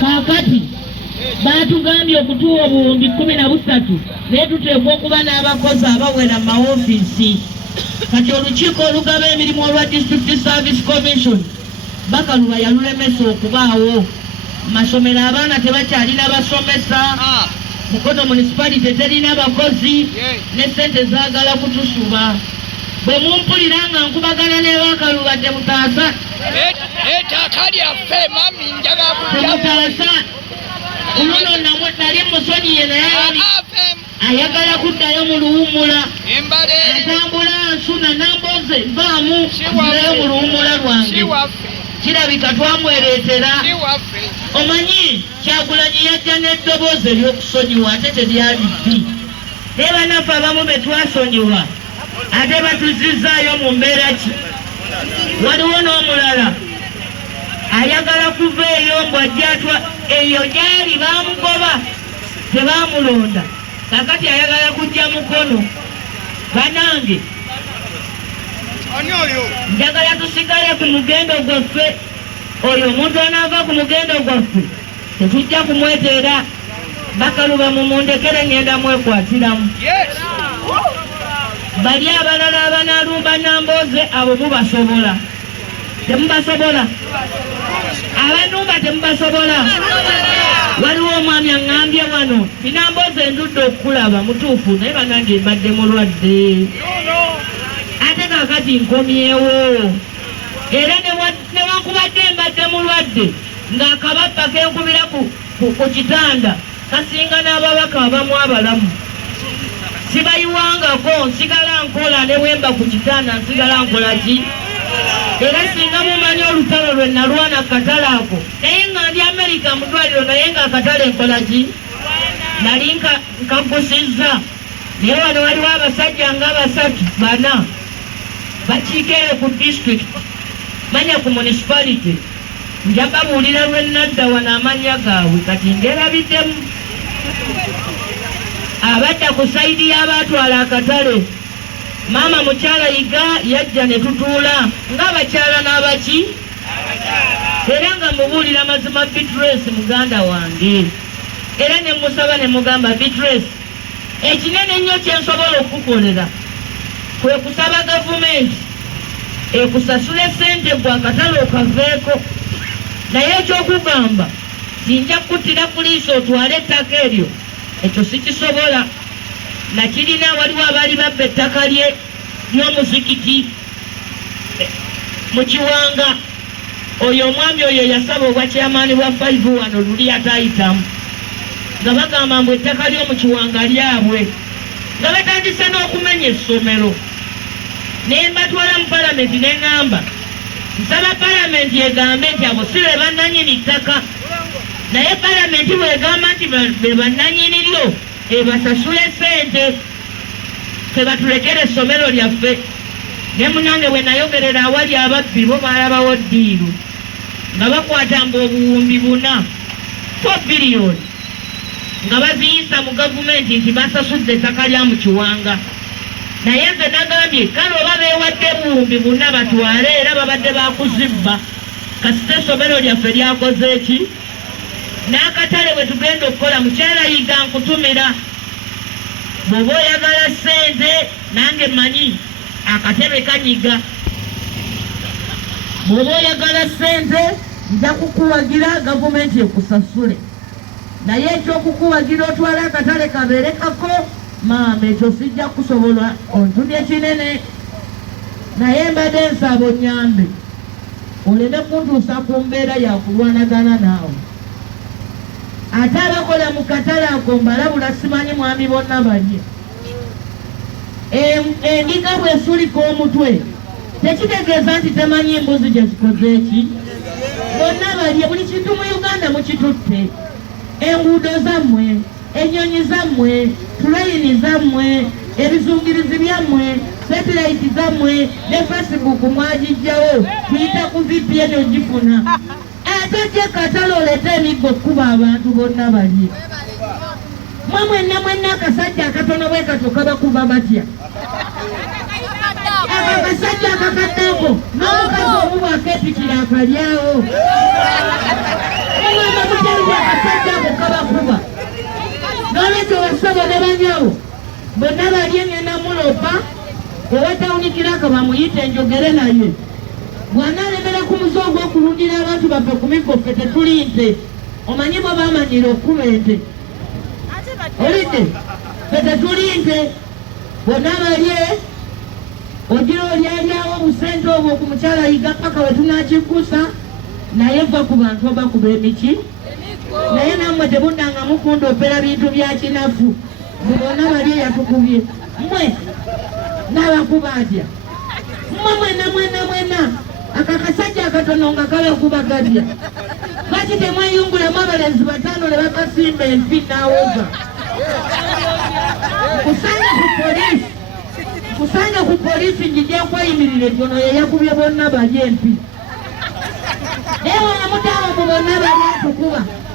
Kakati batugambye okutuwa obuwumbi 13 naye tuteekwa okuba n'abakozi abawera mu mawofiisi. Kati olukiiko olugaba emirimu olwa District Service Commission Bakaluba yalulemesa okubaawo. Masomero abaana tebakyalina basomesa, Mukono municipality terina bakozi, ne sente zaagala kutusuba. Bwe mumpulira nga nkubagana ne Bakaluba temutaasa Unono nali musonyiye naye ayagala kuddayo mu luwummula atambula nsuna namboze vaamu nzirayo mu luwummula lwange. Kirabika twamwereetera. Omanyi Kyagulanyi yajja n'eddoboozi ery'okusonyiwa ate teryali bbi. Naye bannaffe abamu be twasonyiwa ate batuzizaayo mu mbeera ki. Waliwo n'omulala ayagala kuva eyo mbwajjatwa eyo gyali baamugoba tebaamulonda, kakati ayagala kujja Mukono. Banange njagala tusigale ku mugendo gwaffe. Oyo omuntu anaava ku mugendo gwaffe tetujja kumweteera. Bakaluba mumundekere ngenda mwekwatiramu. Bali abalala abanalumba Namboze abo mubasobola temubasobola, abanumba temubasobola. Waliwo omwami aŋŋambye wano Namboze ndudde okukulaba mutuufu naye banange mbadde mulwadde ate kakati nkomyewo era newankubadde mbadde mulwadde ng'akabappa kenkubira ku kitanda kasinga n'ababaka abamu abalamu. Sibayiwangako nsigala nkola ne wemba ku kitanda nsigala nkola ki. Era singa mumanyi olutalo lwe nalwana katale ako naye nga ndi Amerika mu ddwaliro naye nga akatale nkola ki nali nkagusizza. Naye wano waliwo abasajja nga 3-4 bakiikeyo ku district manya ku municipality nja babuulira lwe nadda wano amannya gaabwe kati ngeerabiddemu. Abadda ku sayidi y'abatwala akatale Maama mukyala Yiga yajja ne tutuula ng'abakyala n'abaki era nga mubuulira mazima Beatrice muganda wange era ne musaba ne mugamba Beatrice ekinene ennyo kye nsobola okukolera kwe kusaba gavumenti ekusasula ssente gwe akatale okaveeko, naye ekyokugamba sinja kuttira poliisi otwale ettaka eryo ekyo sikisobola. Nakirina waliwo abaali babba ettaka lye ly'omuzikiti mu Kiwanga. Oyo omwami oyo yasaba obwa kyamaani bwa 5 wano luli atayitamu nga bagamba mbu ettaka ly'omu Kiwanga lyabwe, nga batandise n'okumenya essomero. Naye mbatwala mu palamenti ne ŋŋamba nsaba palamenti egambe nti abo si be bannannyini ttaka, naye palamenti bw'egamba nti be bannannyini lyo ebasasule ssente tebatulekere essomero lyaffe. Ne munange bwe nayogerera awali ababbi bo baalabawo ddiiru nga bakwata mbu obuwumbi 4 biliyoni nga baziyisa mu gavumenti nti basasudde ettaka lya mu Kiwanga. Naye nze nagambye kale oba beewadde buwumbi 4 batwale era babadde bakuzibba kasita essomero lyaffe lyakoze eki. N'akatale bwe tugenda okukola mukyala Yiga nkutumira bw'oba oyagala ssente nange mmanyi akatebe kanyiga. Bw'oba oyagala ssente nja kukuwagira gavumenti ekusasule, naye ekyokukuwagira otwala akatale kabeere kako maama ekyo sijja kusobola ontumye kinene. Naye mbadde nsaba onnyambe oleme kuntuusa ku mbeera yakulwanagana naawe. Ate abakola mu katale ako mbalabula simanyi mwami bonna balye. Endiga bw'esulika omutwe tekitegeeza nti temanyi mbuzi gye zikoze eki. Bonna balye, buli kintu mu Uganda mukitutte. Enguudo zammwe, ennyonyi zammwe, tulayini zammwe, ebizungirizi byammwe, setilayiti zammwe ne Facebook mwagijjawo tuyita ku VPN ogifuna. Ate katale oleta emiggo kuba abantu bonna balye. Mwe mwenna akasajja akatono bwe kato kabakuba batya. Akasajja akakaddeko n'omukazi omu bw'akeepikira akalyawo. Lwaki Wasabo ne banyawo bonna bali engenda mulopa ewatawunikirako bamuyite enjogere naye bw'anaalemera ku muze ogw'okulundira abantu baffe ku mikofe tetuli nte omanyi bwe baamanyira okuba ente olidde fe tetuli nte bonna bali ogira olyalyawo obusente obwo ku mukyala yiga paka we tunakikusa naye va ku bantu obakuba emiki naye nammwe tebuddanga mukundopera bintu bya kinafu bonna bali eyatukubye mmwe n'abakuba atya mmwe mwena akakasajja akatono nga kabakuba katya lwaki temweyungulamu abalenzi bataano ne bakasimba empi n'awoga kusanga ku polisi njijja kweyimirira etono yeyakubye bonna bali empi naye wanamutaawo mu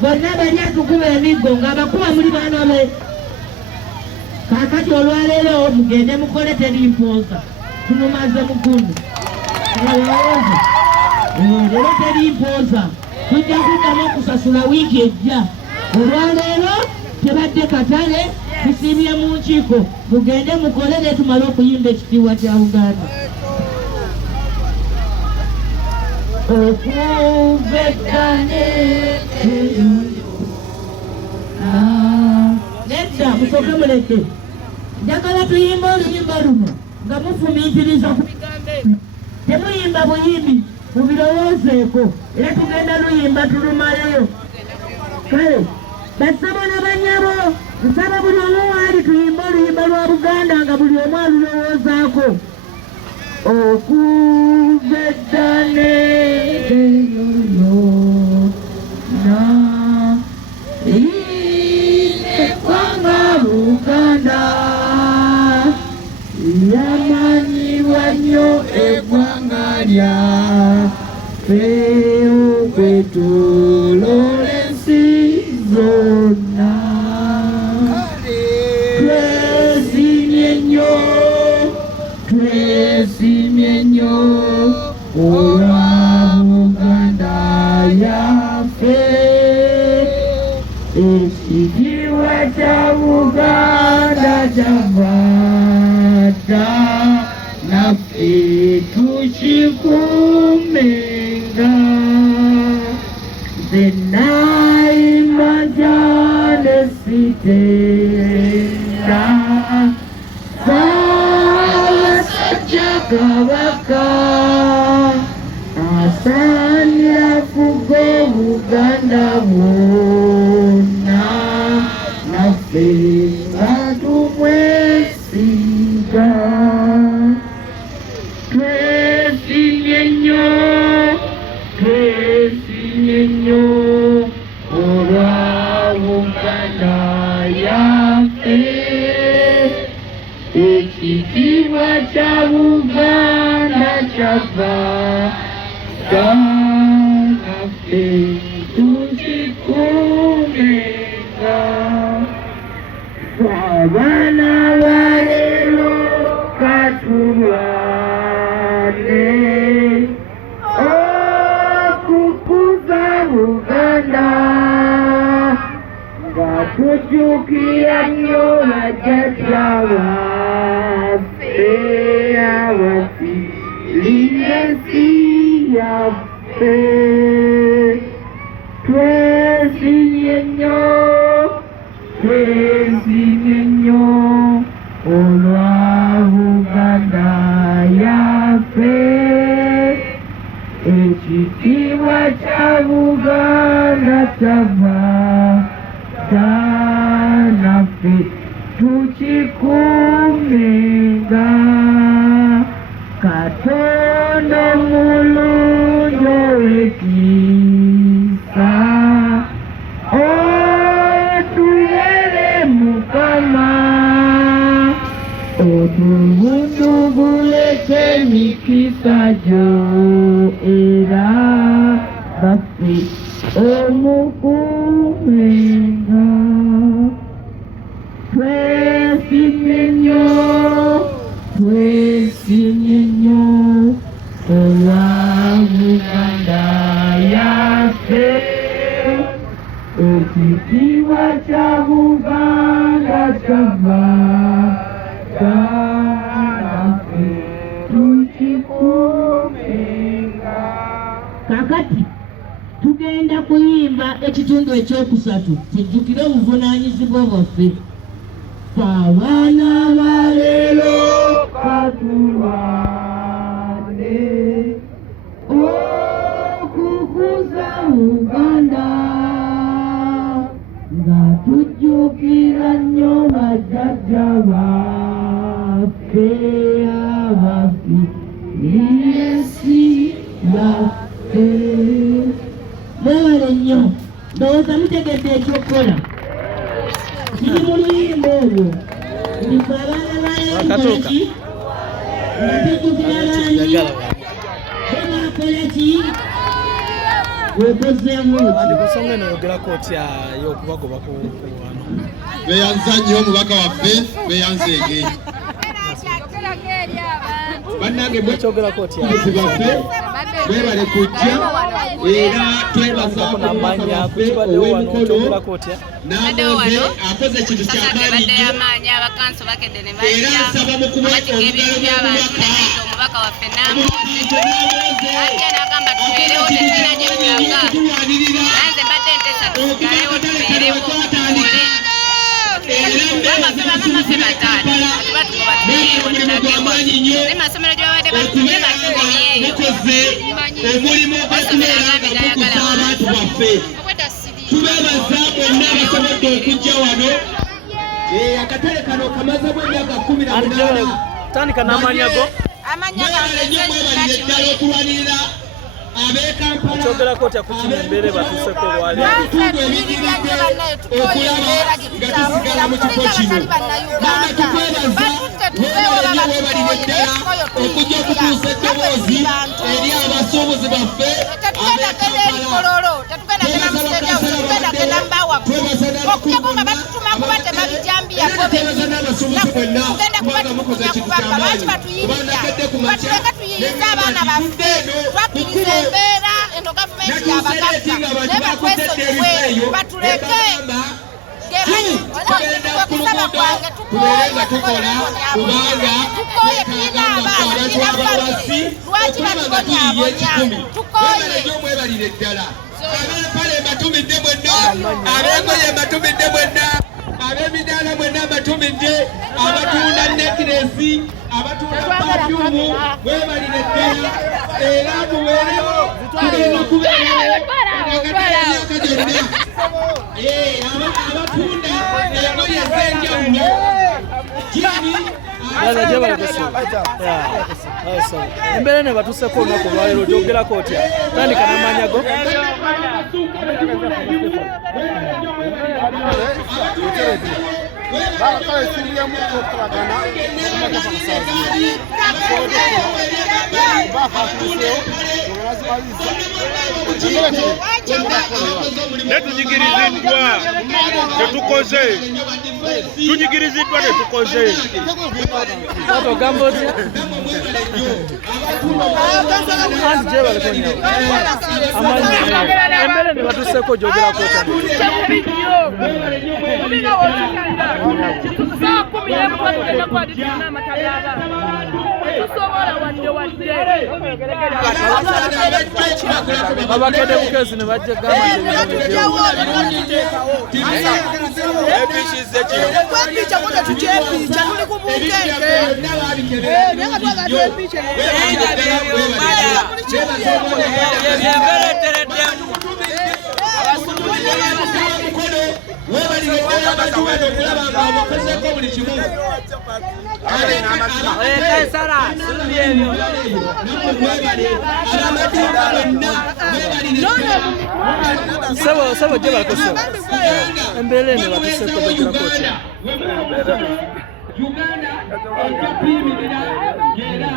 bonna bali atukuba emiggo ng'abakuba muli baana be kakati olwaleero mugende mukole terimpoza tumumaze mukundu leero terimpoza tujja kuddamu okusasula wiiki ejja olwaleero tebadde katale tusiibye mu nkiiko mugende mukole ne tumale okuyimba ekitiibwa kya Uganda okuveddane nedda musooke muleke njagala tuyimba oluyimba luno nga mufumiitiriza ku bigambo temuyimba buyimbi mubirowoozeeko era tugenda luyimba tulumaleyo kale basabo n'abanyabo nsaba buli omu waali tuyimba oluyimba lwa Buganda nga buli omu alulowoozaako okuveddane Buganda yamanyibwa nnyo eggwanga lyaffe okwetooloola ensi zonna twesimye nnyo olwa Buganda yaffe ekitiibwa kya Buganda kyavaata naffe tukikuumenga nze nayima gyane sitenda Ssaabasajja Kabaka asaanira fuga Obuganda bwonna naffe nga tumwesiga twesimye nnyo olwa Buganda yaffe ekitiibwa kya Buganda kyavaata naffe tukikuumenga abaana baleero katulwane okukuza Buganda nga tujjukira nnyo bajjajja baffe abafiirira ensi yaffe twesimye nnyo olwa Buganda yaffe ekitiibwa kya Buganda kyavaata naffe tukikuumenga Katonda omulungi ow'ekisa otubeere Mukama otubunduguleko emikisa gyo era baffe omukuumenga twesimye nnyo olwa Buganda yaffe ekitiibwa kya Buganda kyava naffe tukikuumenga. Kakati tugenda kuyimba ekitundu ekyokusatu tujjukire obuvunaanyizibwa bwaffe. Abaana ba leero katulwane okukuza Uganda nga tujjukira nnyo bajjajja baffe abafiirira ensi yaffe. Mwewale nnyo, ndowooza mutegedde ekyokukola. Kiri mu luyimba olwo ndife abaana balankolaki nga tujjukira baani bebakola ki wekozeemu kusonga neyogerako otya y'okubagoba ku wano beyanza nnyo omubaka waffe beyanzeege bannange ekyogerako otya baffe bebale kujja era twebaza n'amaanya kukibaddewo wano ekyogerako otya n'amaze akoze ekintu kyamaanyi nnyo era nsaba mukuba olugalo omubaka waffe n'amwoze ajja n'agamba tubeerewo tetulina gye tulaga nanze mbadde ntesa tusigalewo tubeerewo tukole bamaffe bataata batugoba tubeerewo tulagewo naye masomero gye babadde batugye batugobyeyo omulimu okubeera nga tukuza abantu baffe tubeebaza bonna abasobodde okujja wano akatale kano kamazemu emyaka 18 tandika n'amaanya go mwebalire ddala okulwanirira ab'Ekampala ekyogerako otya ku kino embeera ebatuuseko olwaleero n'ebitundu ebigiridde okulaba nga tusigala mu kifo kino maama tukwebaza weebalire ddala okujja okutuusa eddoboozi eri abasuubuzi baffe twebaza n'abasuubuzi bonna kubanga mukoze ekintu ky'amaanyi kubanga kedde ku makya abaana baffe twakkiriza embeera eno gavumenti yabagagga naye batwesonyiwe batuleke okusaba kwange tukoye tulina abaana tulina famiri lwaki batubonyaabonya tukoye mwebalire ddala ab'empale mbatumidde mwenna ab'engoye mbatumidde mwenna ab'emidaala mwenna mbatumidde abatunda nekiresi abatunda patyumu mwebalire ddala era mubeerewo tugenda kubeerawo akatalaaka gyonna abatunda engoye ez'enjawulo jini embeera ne batuuseko olunaku olwaleero ogyogerako otya tandika n'amaanya go netujigiriziddwa tetukoze tunyigiriziddwa tetukoze ogamba otya anti gyebalekonyao embeera ne batuuseko ogyogerako otya abakedde bukezi ne bajja gamba sebo gye balekosebo embeera eno batuuseko ogyogerako otya Uganda ejja kuyimirira ng'era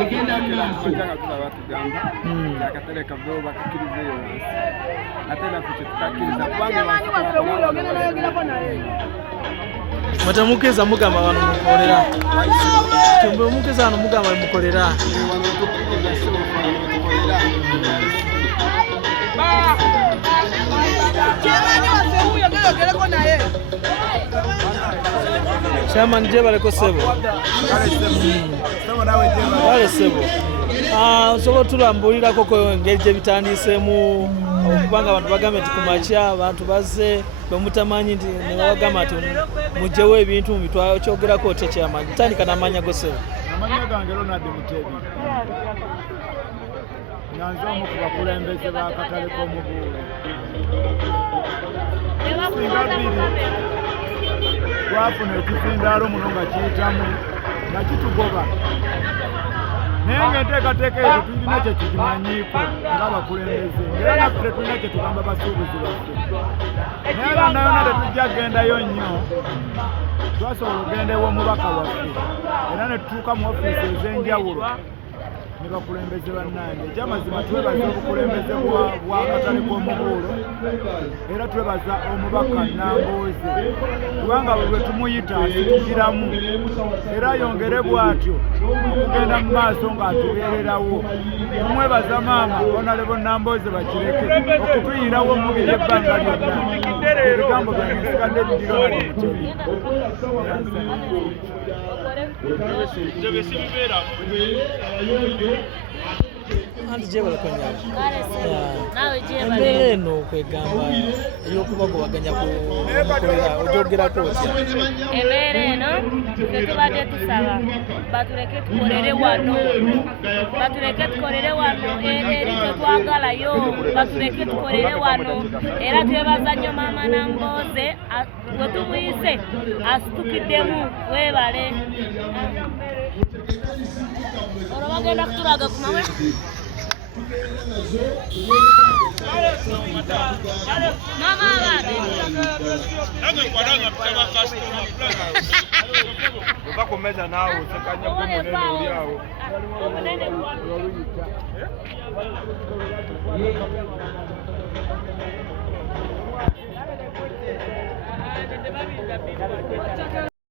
egenda mu maaso. Akatale kaveewo bakakkirizeeyo wansi ate naffe tetutakkiriza kubanga mutemukkiriza mugamba wano mukolera tumbe mukkiriza wano mugamba mukolera Germany Chairman jebaleko sebo. Kale sebo. Osobola tulambulirako ko engeri gye bitandisemu okubanga abantu bagambe nti kumakya abantu bazze bemutamanyi nti ne bagamba nti mugyewo ebintu mu bitwalo kyogerako ote Chairman. Tandika n'amanya go sebo. Amanya gange Ronald Mutebi. Nyanza omu ku bakulembeze b'akatale k'omubuulo. Singa bbiri twafuna ekizindaalo muno nga kiyitamu nga kitugoba. Naye ng'enteekateeka ezo tulina kye tukimanyiiko ng'abakulembeze era naffe tulina kye tugamba basuubuzi baffe. Naye yonna tetujja kugendayo nnyo twasobola okugenda ew'omubaka waffe era ne tutuuka mu ofiisi ez'enjawulo ne bakulembeze bannange. Ekyamazima twebaza obukulembeze bw'akatale k'omubuulo era twebaza omubaka Nambooze kubanga bwe tumuyita asitukiramu era ayongere bw'atyo okugenda mu maaso ng'atubeererawo. Tumwebaza maama Honorable Nambooze Bakireke okutuyirawo omubiri ebbanga lyonna. Ebigambo byange nsigadde bidiro nali Mutebi. Anti jebaleko nyama. Nawe jebale. Embeera eno kwegamba ey'okubagobaganya kukolera ogyogerako otya? Embeera eno tetubadde tusaba batuleke tukolere wano eri tetwagalayo batuleke tukolere wano era twebaza nnyo maama Nambooze gwe tumuyise asitukiddemu weebale. Olwo bagenda kutulaga ku mawe. Mama ababe. Bakomeza naawe osekanya gwe munene oli awo.